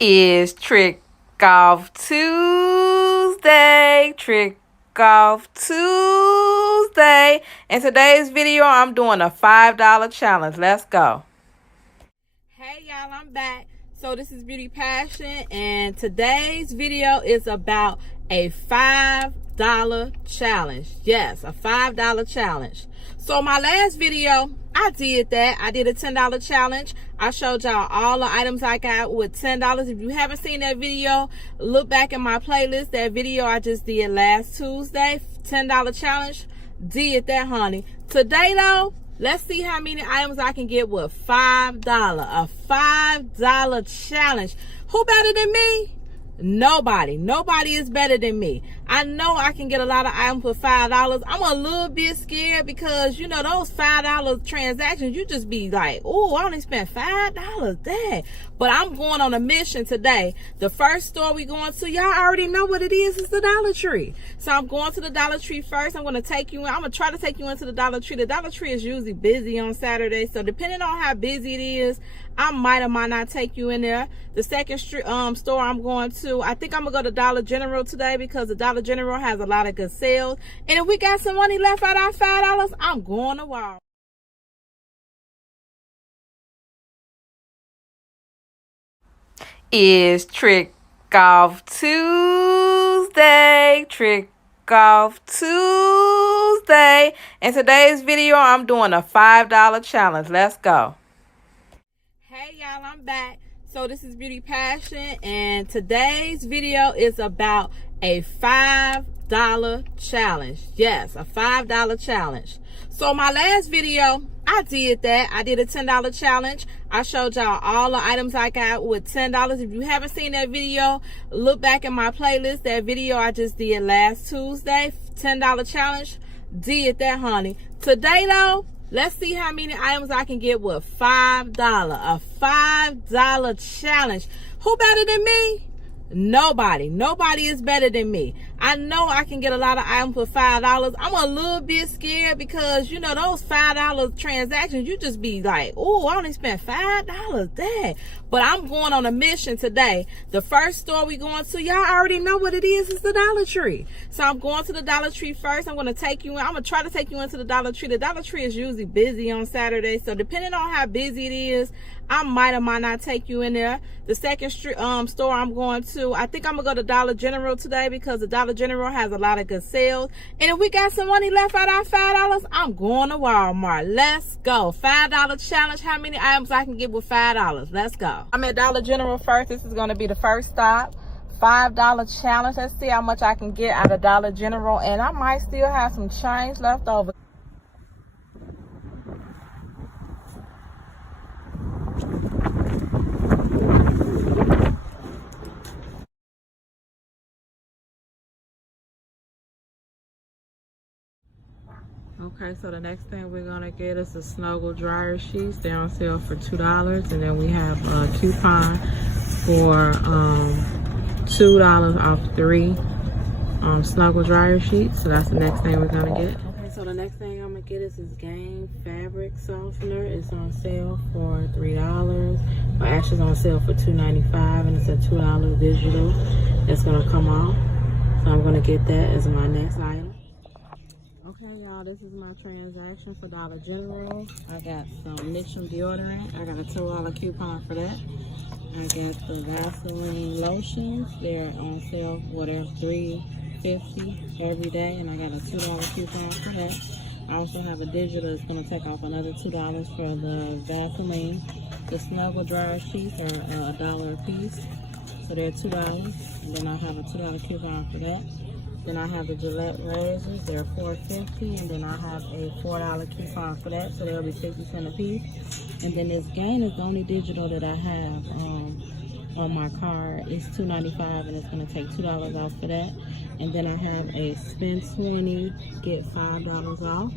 Is Trick Off Tuesday. Trick Off Tuesday. In today's video, I'm doing a $5 challenge. Let's go. Hey y'all, I'm back. So this is Beauty Passion, and today's video is about a $5 challenge. Yes, a $5 challenge. So my last video, I did that. I did a $10 challenge. I showed y'all all the items I got with $10. If you haven't seen that video, look back in my playlist. That video I just did last Tuesday, $10 challenge. Did that, honey. Today though, let's see how many items I can get with $5. A $5 challenge. Who better than me? Nobody. Nobody is better than me. I know I can get a lot of items for $5. I'm a little bit scared because, you know, those $5 transactions, you just be like, oh, I only spent $5. Dang. But I'm going on a mission today. The first store we going to, y'all already know what it is. It's the Dollar Tree. So I'm going to the Dollar Tree first. I'm going to take you in. I'm going to try to take you into the Dollar Tree. The Dollar Tree is usually busy on Saturday. So depending on how busy it is, I might or might not take you in there. The second store I'm going to, I think I'm going to go to Dollar General today because the Dollar General has a lot of good sales. And if we got some money left out of $5, I'm going to Walmart. Is Trick Off Tuesday. Trick Off Tuesday. In today's video, I'm doing a $5 challenge. Let's go. Hey y'all, I'm back. So this is Beauty Passion, and today's video is about a $5 challenge. Yes, a $5 challenge. So my last video, I did that. I did a $10 challenge. I showed y'all all the items I got with $10. If you haven't seen that video, look back in my playlist. That video I just did last Tuesday, $10 challenge. Did that, honey. Today though, let's see how many items I can get with $5. A $5 challenge. Who better than me? Nobody. Nobody is better than me. I know I can get a lot of items for $5. I'm a little bit scared because, you know, those $5 transactions, you just be like, oh, I only spent $5. Dang. But I'm going on a mission today. The first store we going to, y'all already know what it is. It's the Dollar Tree. So I'm going to the Dollar Tree first. I'm going to take you in. I'm going to try to take you into the Dollar Tree. The Dollar Tree is usually busy on Saturday. So depending on how busy it is, I might or might not take you in there. The second store I'm going to, I think I'm going to go to Dollar General today because the Dollar General has a lot of good sales. And if we got some money left out of $5, I'm going to Walmart. Let's go. $5 challenge. How many items I can get with $5? Let's go. I'm at Dollar General first. This is going to be the first stop. $5 challenge. Let's see how much I can get out of Dollar General. And I might still have some change left over. Okay, so the next thing we're gonna get is the Snuggle dryer sheets. They're on sale for $2, and then we have a coupon for $2 off 3 Snuggle dryer sheets. So that's the next thing we're gonna get. Okay, so the next thing I'm gonna get is this Game fabric softener. It's on sale for $3. Well, actually, it's on sale for $2.95, and it's a $2 digital. That's gonna come off. So I'm gonna get that as my next item. Okay, y'all, this is my transaction for Dollar General. I got some Mitchum deodorant. I got a $2 coupon for that. I got the Vaseline lotions. They're on sale for they're $3.50 every day, and I got a $2 coupon for that. I also have a digital that's going to take off another $2 for the Vaseline. The Snuggle dryer sheets are $1 a piece, so they're $2. And then I have a $2 coupon for that. Then I have the Gillette razors, they're $4.50, and then I have a $4 coupon for that, so they'll be 50 cents a piece. And then this Gain is the only digital that I have on my card. It's $2.95, and it's going to take $2 off for that. And then I have a spend 20, get $5 off.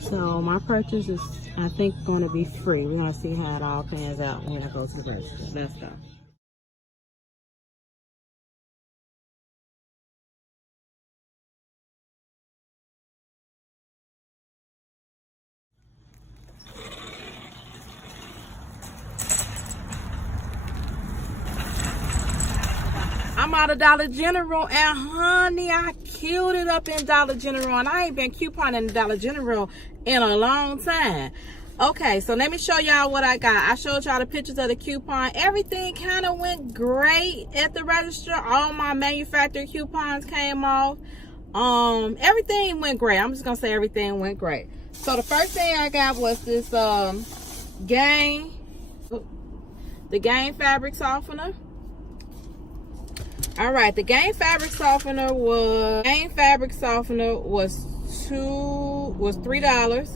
So my purchase is, I think, going to be free. We're going to see how it all pans out when I go to the grocery. Let's go. came out of Dollar General, and honey, I killed it up in Dollar General, and I ain't been couponing in Dollar General in a long time. Okay, so let me show y'all what I got. I showed y'all the pictures of the coupon. Everything kind of went great at the register. All my manufacturer coupons came off. Everything went great. I'm just gonna say everything went great. So the first thing I got was this the Gain fabric softener. All right, the Gain fabric softener was $3.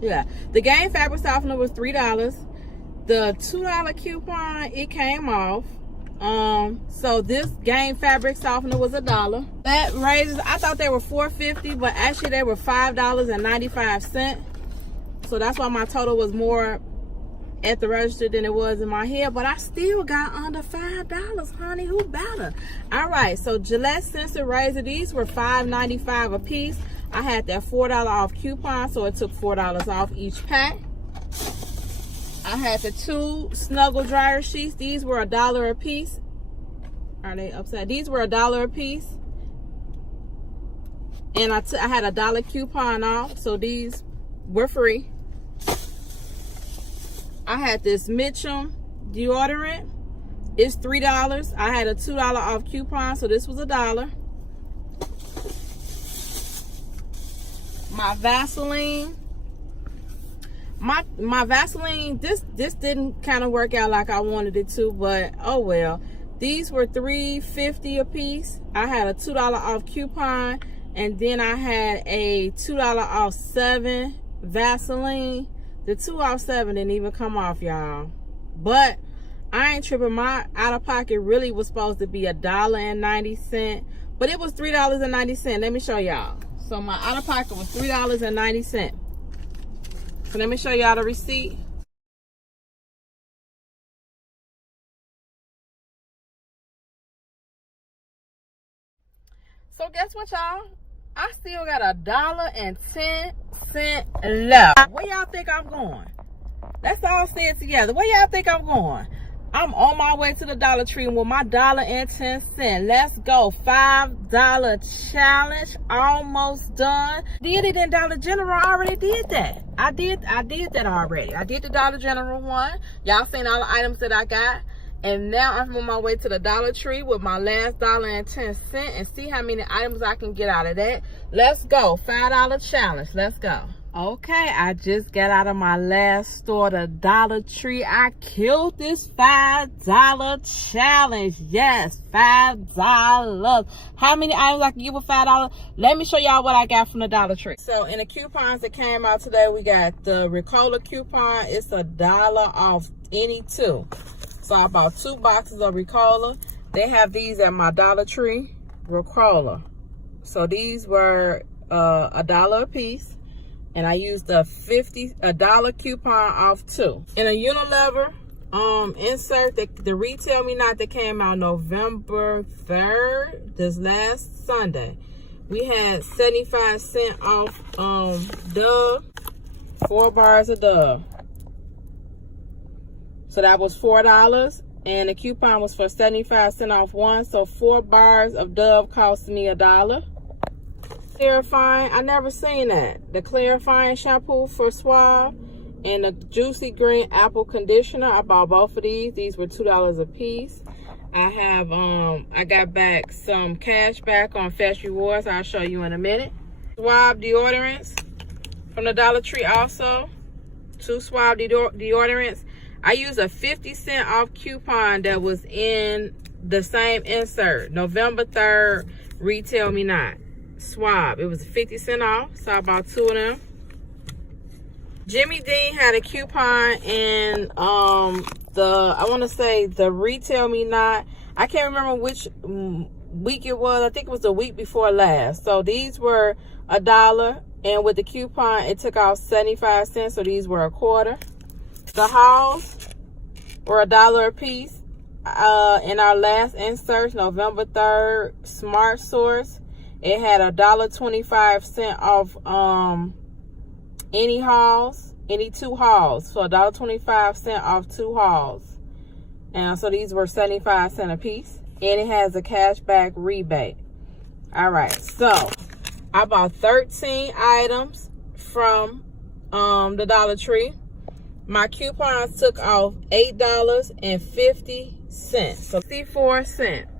Yeah, the Gain fabric softener was $3. The $2 coupon, it came off. So this Gain fabric softener was $1. That raises, I thought they were $4.50, but actually they were $5.95. So that's why my total was more at the register than it was in my head, but I still got under $5, honey. Who better? All right, so Gillette Sensor razor, these were $5.95 a piece. I had that $4 off coupon, so it took $4 off each pack. I had the 2 Snuggle dryer sheets. These were $1 a piece. Are they upside? These were $1 a piece, and I had a $1 coupon off, so these were free. I had this Mitchum deodorant. It's $3. I had a $2 off coupon, so this was $1. My Vaseline. My Vaseline, this didn't kind of work out like I wanted it to, but oh well. These were $3.50 a piece. I had a $2 off coupon, and then I had a $2 off 7 Vaseline. The 2 off 7 didn't even come off, y'all. But I ain't tripping. My out-of-pocket really was supposed to be $1.90, but it was $3.90. Let me show y'all. So my out-of-pocket was $3.90. So let me show y'all the receipt. So guess what, y'all? I still got $1.10 left. Where y'all think I'm going? Let's all say it together. Where y'all think I'm going? I'm on my way to the Dollar Tree with my $1.10. Let's go. $5 challenge. Almost done. Did it in Dollar General. I already did that. I did that already. I did the Dollar General one. Y'all seen all the items that I got. And now I'm on my way to the Dollar Tree with my last $1.10 and see how many items I can get out of that. Let's go. $5 challenge. Let's go. Okay, I just got out of my last store, the Dollar Tree. I killed this $5 challenge. Yes, $5. How many items I can get with $5? Let me show y'all what I got from the Dollar Tree. So in the coupons that came out today, we got the Ricola coupon. It's $1 off any 2. So I bought 2 boxes of Ricola. They have these at my Dollar Tree, Ricola. So these were $1 a piece. And I used a $1 coupon off 2. In a Unilever insert, the Retail Me Not that came out November 3rd, this last Sunday. We had 75% off Dove, 4 bars of Dove. So that was $4, and the coupon was for 75% off 1. So 4 bars of Dove cost me $1. Clarifying, I never seen that. The clarifying shampoo for Suave and the Juicy Green Apple Conditioner. I bought both of these. These were $2 a piece. I have I got back some cash back on Fast Rewards. I'll show you in a minute. Suave deodorants from the Dollar Tree also. 2 Suave deodorants. I used a 50% off coupon that was in the same insert. November 3rd, Retail Me Not. Suave. It was 50% off, so I bought 2 of them. Jimmy Dean had a coupon in I want to say the Retail Me Not. I can't remember which week it was. I think it was the week before last. So these were $1, and with the coupon it took off 75 cents, so these were $0.25. The hauls were $1 a piece. In our last insert, November 3rd, Smart Source, it had $1.25 off any hauls, any 2 hauls. So $1.25 off 2 hauls. And so these were 75 cents a piece. And it has a cashback rebate. All right, so I bought 13 items from the Dollar Tree. My coupons took off $8.50. So 64 cents.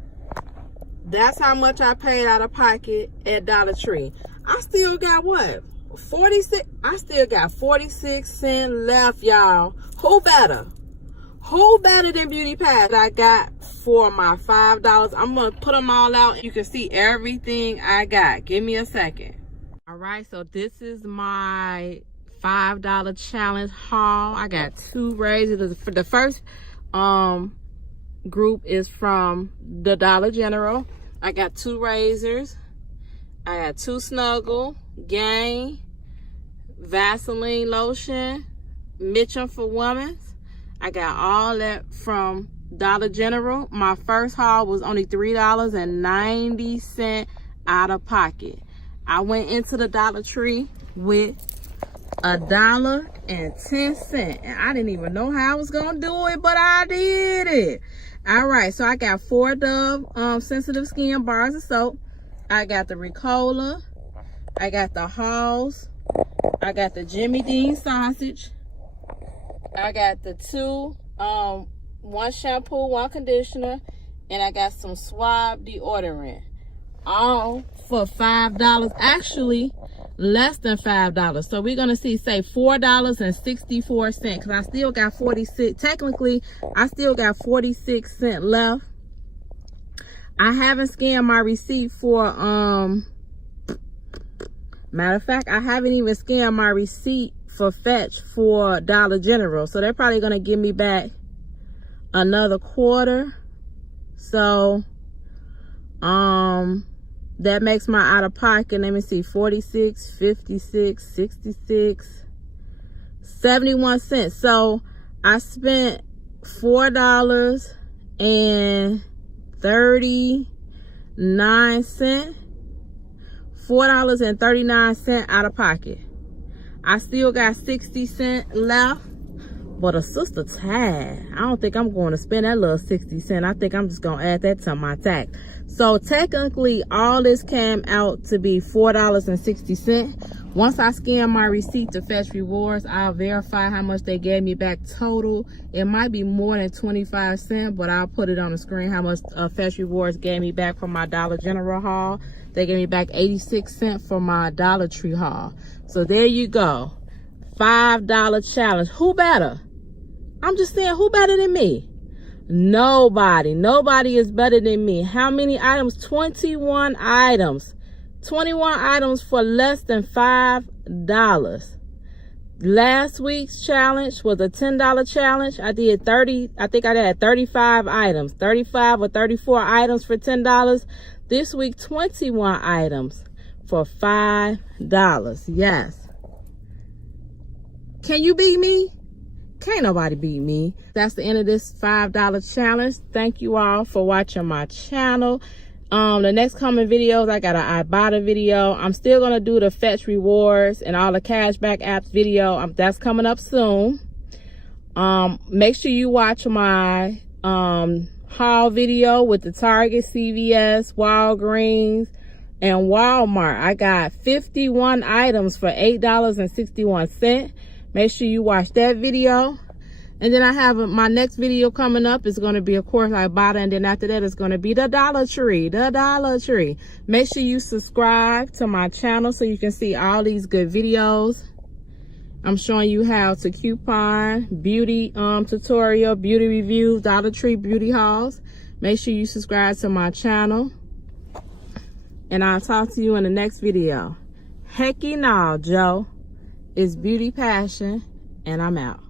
That's how much I paid out of pocket at Dollar Tree. I still got what? 46. I still got 46 cents left, y'all. Who better? Who better than Beauty Pass that I got for my $5? I'm gonna put them all out. You can see everything I got. Give me a second. All right, so this is my $5 challenge haul. I got 2 razors. For the first group is from the Dollar General. I got 2 razors. I got 2 Snuggle, Gain, Vaseline lotion, Mitchum for women. I got all that from Dollar General. My first haul was only $3.90 out of pocket. I went into the Dollar Tree with $1.10, and I didn't even know how I was gonna do it, but I did it. All right, so I got 4 Dove sensitive skin bars of soap. I got the Ricola. I got the Halls. I got the Jimmy Dean sausage. I got the 2, 1 shampoo, 1 conditioner, and I got some Swab deodorant. All for $5. Actually, less than $5. So we're gonna say $4.64, because I still got 46. Technically, I still got 46 cents left. I haven't scanned my receipt for matter of fact, I haven't even scanned my receipt for Fetch for Dollar General. So they're probably gonna give me back another quarter. So that makes my out of pocket, let me see, 46, 56, 66, 71 cents. So I spent $4.39. $4.39 out of pocket. I still got 60 cents left, but a sister tired. I don't think I'm going to spend that little 60 cents. I think I'm just going to add that to my tax. So technically, all this came out to be $4.60. Once I scan my receipt to Fetch Rewards, I'll verify how much they gave me back total. It might be more than 25 cents, but I'll put it on the screen how much Fetch Rewards gave me back from my Dollar General haul. They gave me back 86 cents for my Dollar Tree haul. So there you go. $5 challenge. Who better? I'm just saying, who better than me? Nobody. Nobody is better than me. How many items? 21 items. 21 items for less than $5. Last week's challenge was a $10 challenge. I did 30. I think I had 35 items. 35 or 34 items for $10. This week, 21 items for $5. Yes. Can you beat me? Can't nobody beat me. That's the end of this $5 challenge. Thank you all for watching my channel. The next coming videos, I got an Ibotta video. I'm still going to do the Fetch Rewards and all the cashback apps video. That's coming up soon. Make sure you watch my haul video with the Target, CVS, Walgreens, and Walmart. I got 51 items for $8.61. Make sure you watch that video. And then I have my next video coming up. It's going to be, of course, Ibotta. And then after that, it's going to be the Dollar Tree. The Dollar Tree. Make sure you subscribe to my channel so you can see all these good videos. I'm showing you how to coupon, beauty tutorial, beauty reviews, Dollar Tree beauty hauls. Make sure you subscribe to my channel. And I'll talk to you in the next video. Hecky no, Joe. It's Beauty Passion, and I'm out.